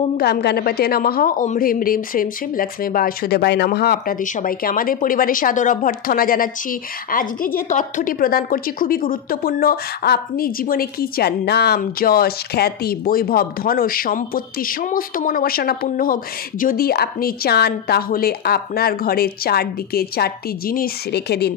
ওম গাম গণপতে নমঃ। ওম হ্রিম হ্রিম শ্রীম শ্রীম লক্ষ্মী বাসুদেবায় নমঃ। আপনাদের সবাইকে আমাদের পরিবারের সাদর অভ্যর্থনা জানাচ্ছি। আজকে যে তথ্যটি প্রদান করছি খুবই গুরুত্বপূর্ণ। আপনি জীবনে কী চান? নাম, যশ, খ্যাতি, বৈভব, ধন, সম্পত্তি সমস্ত মনোবাসনা পূর্ণ হোক যদি আপনি চান, তাহলে আপনার ঘরের চারদিকে চারটি জিনিস রেখে দিন।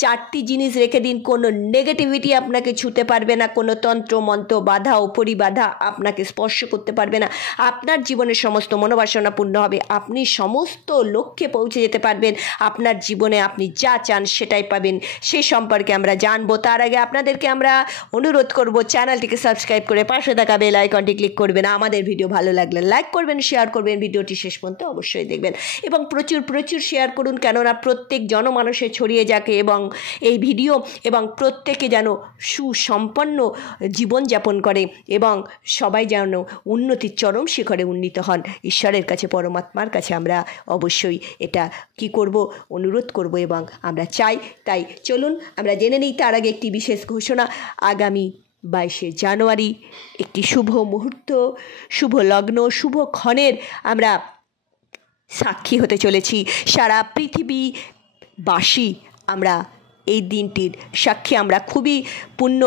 চারটি জিনিস রেখে দিন। কোনো নেগেটিভিটি আপনাকে ছুঁতে পারবে না, কোনো তন্ত্র মন্ত্র বাধা উপরিবাধা আপনাকে স্পর্শ করতে পারবে না। আপনার জীবনের সমস্ত মনোবাসনা পূর্ণ হবে। আপনি সমস্ত লক্ষ্যে পৌঁছে যেতে পারবেন। আপনার জীবনে আপনি যা চান সেটাই পাবেন। সে সম্পর্কে আমরা জানবো। তার আগে আপনাদেরকে আমরা অনুরোধ করব, চ্যানেলটিকে সাবস্ক্রাইব করে পাশে থাকা বেল আইকনটি ক্লিক করবেন। আমাদের ভিডিও ভালো লাগলে লাইক করবেন, শেয়ার করবেন, ভিডিওটি শেষ পর্যন্ত অবশ্যই দেখবেন এবং প্রচুর প্রচুর শেয়ার করুন, কেননা প্রত্যেক জনমানসে ছড়িয়ে যাকে এবং এই ভিডিও এবং প্রত্যেকে যেন সুসম্পন্ন জীবনযাপন করে এবং সবাই যেন উন্নতির চরম শিখরে উন্নীত হন। ঈশ্বরের কাছে, পরমাত্মার কাছে আমরা অবশ্যই এটা কি করব, অনুরোধ করব এবং আমরা চাই। তাই চলুন আমরা জেনে নিই। তার আগে একটি বিশেষ ঘোষণা। আগামী 22শে জানুয়ারি একটি শুভ মুহূর্ত, শুভ লগ্ন, শুভক্ষণের আমরা সাক্ষী হতে চলেছি। সারা পৃথিবীবাসী আমরা এই দিনটির সাক্ষী। আমরা খুবই পুণ্য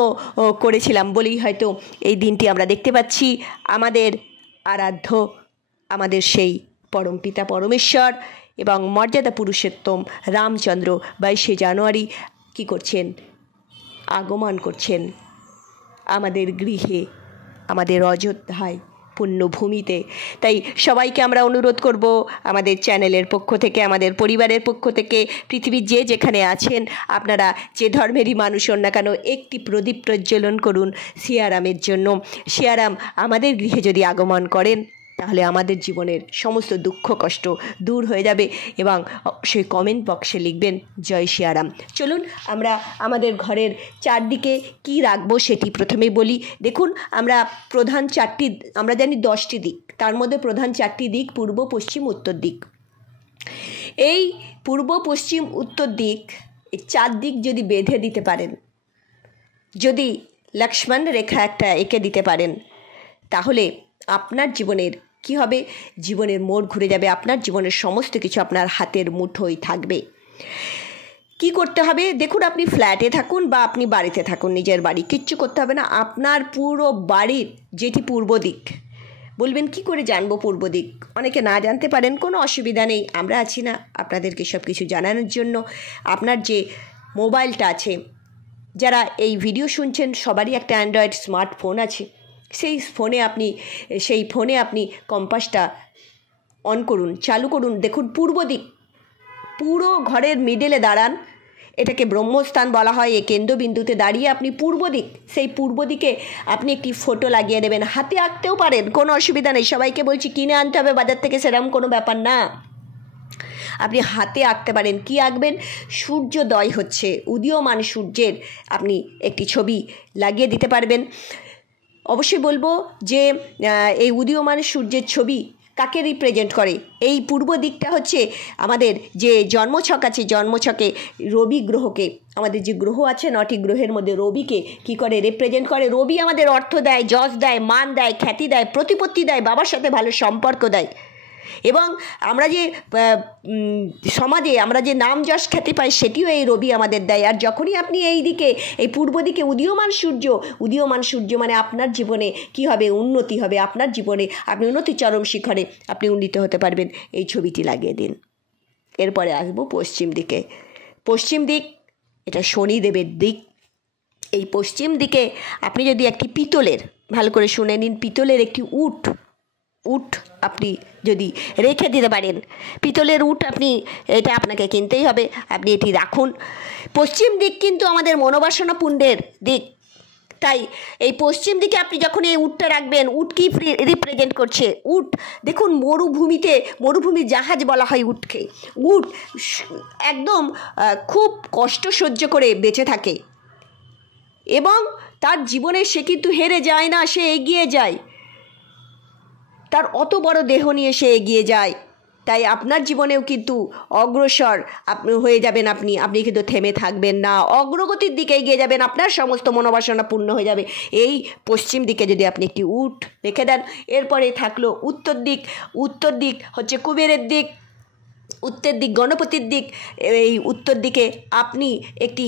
করেছিলাম বলেই হয়তো এই দিনটি আমরা দেখতে পাচ্ছি। আমাদের আরাধ্য, আমাদের সেই পরমপিতা পরমেশ্বর এবং মর্যাদা পুরুষোত্তম রামচন্দ্র 22শে জানুয়ারি কি করছেন? আগমন করছেন আমাদের গৃহে, আমাদের অযোধ্যায়, পুণ্যভূমিতে। তাই সবাইকে আমরা অনুরোধ করব, আমাদের চ্যানেলের পক্ষ থেকে, আমাদের পরিবারের পক্ষ থেকে, পৃথিবীর যে যেখানে আছেন আপনারা যে ধর্মেরই মানুষ হন না কেন, একটি প্রদীপ প্রজ্বলন করুন সিয়ারামের জন্য। সিয়ারাম আমাদের গৃহে যদি আগমন করেন, তাহলে আমাদের জীবনের সমস্ত দুঃখ কষ্ট দূর হয়ে যাবে এবং সেই কমেন্ট বক্সে লিখবেন জয় সিয়ারাম। চলুন আমরা আমাদের ঘরের চারদিকে কি রাখবো সেটি প্রথমেই বলি। দেখুন, আমরা প্রধান চারটি, আমরা জানি 10টি দিক, তার মধ্যে প্রধান চারটি দিক পূর্ব, পশ্চিম, উত্তর দিক। এই পূর্ব, পশ্চিম, উত্তর দিক, এই চার দিক যদি বেঁধে দিতে পারেন, যদি লক্ষ্মণ রেখা একটা এঁকে দিতে পারেন, তাহলে আপনার জীবনের কি হবে? জীবনের মোড় ঘুরে যাবে। আপনার জীবনের সমস্ত কিছু আপনার হাতের মুঠোয় থাকবে। কি করতে হবে? দেখুন, আপনি ফ্ল্যাটে থাকুন বা আপনি বাড়িতে থাকুন, নিজের বাড়ি, কিচ্ছু করতে হবে না। আপনার পুরো বাড়ির যেটি পূর্ব দিক, বলবেন কি করে জানবো পূর্ব দিক? অনেকে না জানতে পারেন, কোনো অসুবিধা নেই, আমরা আছি না আপনাদেরকে সব কিছু জানানোর জন্য। আপনার যে মোবাইলটা আছে, যারা এই ভিডিও শুনছেন সবারই একটা অ্যান্ড্রয়েড স্মার্টফোন আছে। সেই ফোনে আপনি কম্পাসটা অন করুন, চালু করুন। দেখুন পূর্ব দিক, পুরো ঘরের মিডলে দাঁড়ান। এটাকে ব্রহ্মস্থান বলা হয়। এই কেন্দ্রবিন্দুতে দাঁড়িয়ে আপনি পূর্ব দিক, সেই পূর্ব দিকে আপনি একটি ফটো লাগিয়ে দেবেন। হাতে আঁকতেও পারেন, কোনো অসুবিধা নেই। সবাইকে বলছি কিনে আনতে হবে বাজার থেকে, সেরকম কোনো ব্যাপার না। আপনি হাতে আঁকতে পারেন। কি আঁকবেন? সূর্যোদয় হচ্ছে, উদীয়মান সূর্যের আপনি একটি ছবি লাগিয়ে দিতে পারবেন। অবশ্যই বলবো যে এই উদীয়মান সূর্যের ছবি কাকে রিপ্রেজেন্ট করে? এই পূর্ব দিকটা হচ্ছে আমাদের যে জন্মছক আছে, জন্মছকে রবি গ্রহকে, আমাদের যে গ্রহ আছে 9টি গ্রহের মধ্যে রবিকে কি করে রিপ্রেজেন্ট করে? রবি আমাদের অর্থ দেয়, যশ দেয়, মান দেয়, খ্যাতি দেয়, প্রতিপত্তি দেয়, বাবার সাথে ভালো সম্পর্ক দেয় এবং আমরা যে সমাজে আমরা যে নাম যশ খ্যাতি পাই সেটিও এই রবি আমাদের দেয়। আর যখনই আপনি এই দিকে, এই পূর্ব দিকে উদীয়মান সূর্য মানে আপনার জীবনে কি হবে? উন্নতি হবে। আপনার জীবনে আপনি উন্নতি চরম শিখরে আপনি উন্নীত হতে পারবেন। এই ছবিটি লাগিয়ে দিন। এরপরে আসবো পশ্চিম দিকে। পশ্চিম দিক, এটা শনিদেবের দিক। এই পশ্চিম দিকে আপনি যদি একটি পিতলের, ভালো করে শুনে নিন, পিতলের একটি উট আপনি যদি রেখে দিতে পারেন, পিতলের উট আপনি, এটা আপনাকে কিনতেই হবে, আপনি এটি রাখুন। পশ্চিম দিক কিন্তু আমাদের মনোবাসনা পুণ্যের দিক। তাই এই পশ্চিম দিকে আপনি যখন এই উটটা রাখবেন, উট কি রিপ্রেজেন্ট করছে? উট দেখুন, মরুভূমির জাহাজ বলা হয় উটকে। উট একদম খুব কষ্ট সহ্য করে বেঁচে থাকে এবং তার জীবনে সে কিন্তু হেরে যায় না, সে এগিয়ে যায়। তার অত বড় দেহ নিয়ে সে এগিয়ে যায় তাই আপনার জীবনেও কিন্তু অগ্রসর আপনি হয়ে যাবেন, আপনি কিন্তু থেমে থাকবেন না, অগ্রগতির দিকে এগিয়ে যাবেন, আপনার সমস্ত মনোবাসনা পূর্ণ হয়ে যাবে। এই পশ্চিম দিকে যদি আপনি একটি উট রেখে দেন, এরপরে থাকলো উত্তর দিক। উত্তর দিক হচ্ছে কুবেরের দিক, উত্তর দিক গণপতির দিক। এই উত্তর দিকে আপনি একটি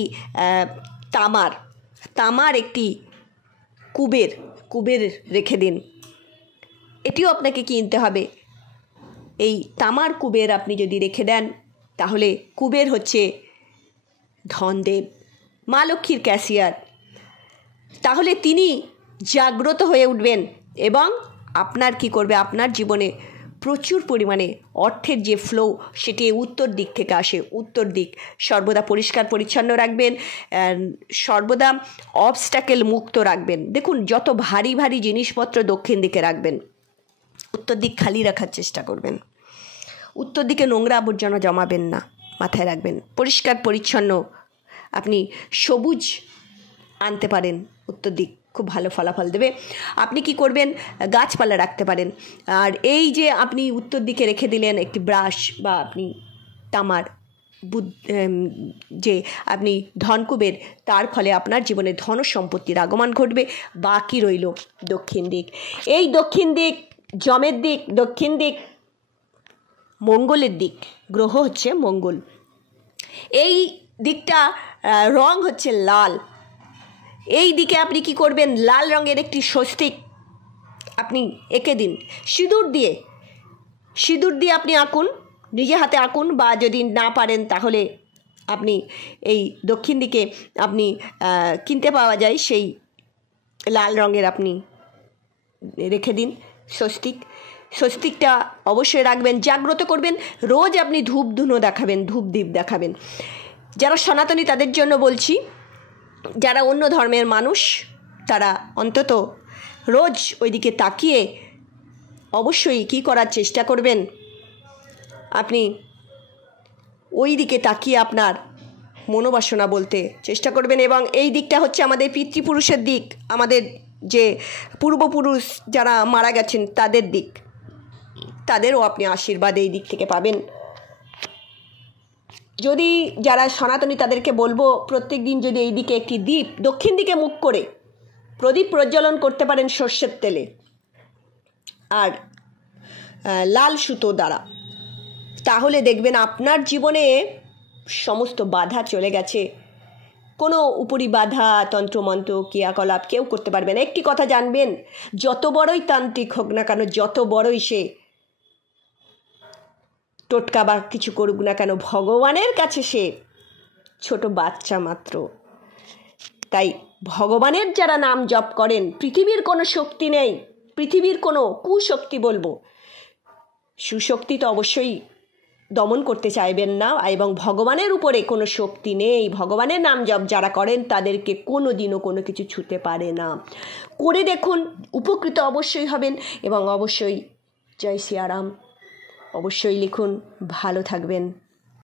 তামার একটি কুবের রেখে দিন। এটিও আপনাকে কিনতে হবে। এই তামার কুবের আপনি যদি রেখে দেন, তাহলে কুবের হচ্ছে ধনদেব, মা লক্ষ্মীর ক্যাশিয়ার। তাহলে তিনি জাগ্রত হয়ে উঠবেন এবং আপনার কি করবে, আপনার জীবনে প্রচুর পরিমাণে অর্থের যে ফ্লো সেটি উত্তর দিক থেকে আসে। উত্তর দিক সর্বদা পরিষ্কার পরিচ্ছন্ন রাখবেন, সর্বদা অবস্ট্যাকেল মুক্ত রাখবেন। দেখুন, যত ভারী ভারী জিনিসপত্র দক্ষিণ দিকে রাখবেন, উত্তর দিক খালি রাখার চেষ্টা করবেন। উত্তর দিকে নোংরা আবর্জনা জমাবেন না, মাথায় রাখবেন। পরিষ্কার পরিচ্ছন্ন আপনি সবুজ আনতে পারেন, উত্তর দিক খুব ভালো ফলাফল দেবে। আপনি কি করবেন, গাছপালা রাখতে পারেন। আর এই যে আপনি উত্তর দিকে রেখে দিলেন একটি ব্রাশ বা আপনি তামার যে আপনি ধনকুবের, তার ফলে আপনার জীবনে ধন সম্পত্তির আগমন ঘটবে। বাকি রইল দক্ষিণ দিক। এই দক্ষিণ দিক যমের দিক, দক্ষিণ দিক মঙ্গলের দিক, গ্রহ হচ্ছে মঙ্গল। এই দিকটা রং হচ্ছে লাল। এই দিকে আপনি কি করবেন, লাল রঙের একটি স্বস্তিক আপনি এঁকে দিন সিঁদুর দিয়ে আপনি আঁকুন, নিজে হাতে আঁকুন, বা যদি না পারেন তাহলে আপনি এই দক্ষিণ দিকে আপনি কিনতে পাওয়া যায় সেই লাল রঙের আপনি রেখে দিন স্বস্তিকটা অবশ্যই রাখবেন, জাগ্রত করবেন। রোজ আপনি ধূপ দ্বীপ দেখাবেন। যারা সনাতনী তাদের জন্য বলছি, যারা অন্য ধর্মের মানুষ তারা অন্তত রোজ ওইদিকে তাকিয়ে অবশ্যই কী করার চেষ্টা করবেন, আপনি ওই দিকে তাকিয়ে আপনার মনোবাসনা বলতে চেষ্টা করবেন। এবং এই দিকটা হচ্ছে আমাদের পিতৃপুরুষের দিক, আমাদের যে পূর্বপুরুষ যারা মারা গেছেন তাদের দিক, তাদেরও আপনি আশীর্বাদ এই দিক থেকে পাবেন। যদি যারা সনাতনী তাদেরকে বলবো, প্রত্যেক দিন যদি এই দিকে একটি দ্বীপ দক্ষিণ দিকে মুখ করে প্রদীপ প্রজ্বলন করতে পারেন সর্ষের তেলে আর লাল সুতো দ্বারা, তাহলে দেখবেন আপনার জীবনে সমস্ত বাধা চলে গেছে। কোনো উপরি বাধা, তন্ত্রমন্ত্র, ক্রিয়াকলাপ কেউ করতে পারবে না। একটি কথা জানবেন, যত বড়ই তান্ত্রিক হোক না কেন, যত বড়ই সে টোটকা বা কিছু করুক না কেন, ভগবানের কাছে সে ছোট বাচ্চা মাত্র। তাই ভগবানের যারা নাম জপ করেন, পৃথিবীর কোনো শক্তি নেই, পৃথিবীর কোনো কুশক্তি বলবো, সুশক্তি তো অবশ্যই দমন করতে চাইবেন না। এবং ভগবানের উপরে কোনো শক্তি নেই। ভগবানের নাম জপ যারা করেন তাদেরকে কোনো দিনও কোনো কিছু ছুঁতে পারে না। করে দেখুন, উপকৃত অবশ্যই হবেন। এবং অবশ্যই জয় সিয়ারাম অবশ্যই লিখুন। ভালো থাকবেন।